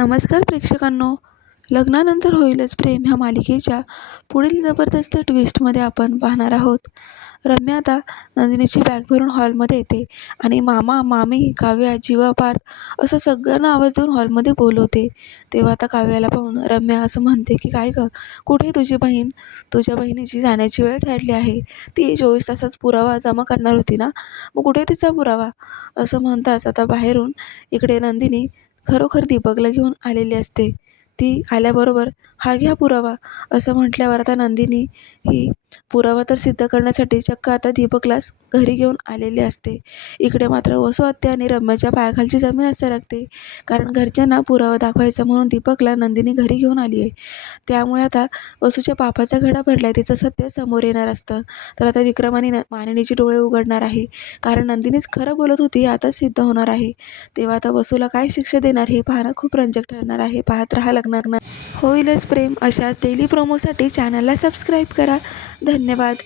नमस्कार प्रेक्षकांनो. लग्नानंतर होईलच प्रेम ह्या मालिकेच्या पुढील जबरदस्त ट्विस्टमध्ये आपण पाहणार आहोत. रम्या आता नंदिनीची बॅग भरून हॉलमध्ये येते आणि मामा, मामी, काव्या, जीवा, पार्थ असं सगळ्यांना आवाज देऊन हॉलमध्ये बोलवते. तेव्हा आता काव्याला पाहून रम्या असं म्हणते की काय गं, कुठे तुझी बहीण? तुझ्या बहिणीची जाण्याची वेळ ठरली आहे. ती 24 तासात पुरावा जमा करणार होती ना, मग कुठे तिचा पुरावा? असं म्हणताच आता बाहेरून इकडे नंदिनी खरोखर दीपकला घेऊन आलेली असते. ती आल्याबरोबर हा घ्या पुरावा असं म्हटल्यावर आता नंदिनी ही पुरावा तर सिद्ध करण्यासाठी चक्क आता दीपकलाच घरी घेऊन आलेली असते. इकडे मात्र वसू आत्या आणि रम्याच्या पायाखालची जमीनच सरकते, कारण घरच्यांना पुरावा दाखवायचा म्हणून दीपकला नंदिनी घरी घेऊन आली आहे. त्यामुळे आता वसूच्या पापाचा घडा भरलाय, तिचं सत्य समोर येणार असतं. तर आता विक्रम आणि मानिनीचे डोळे उघडणार आहे, कारण नंदिनीच खरं बोलत होती आताच सिद्ध होणार आहे. तेव्हा आता वसूला काय शिक्षा देणार हे पाहणं खूप रंजक ठरणार आहे. पाहत रहा लग्नात होईलच प्रेम. अशाच डेली प्रोमोसाठी चॅनलला सबस्क्राईब करा. धन्यवाद.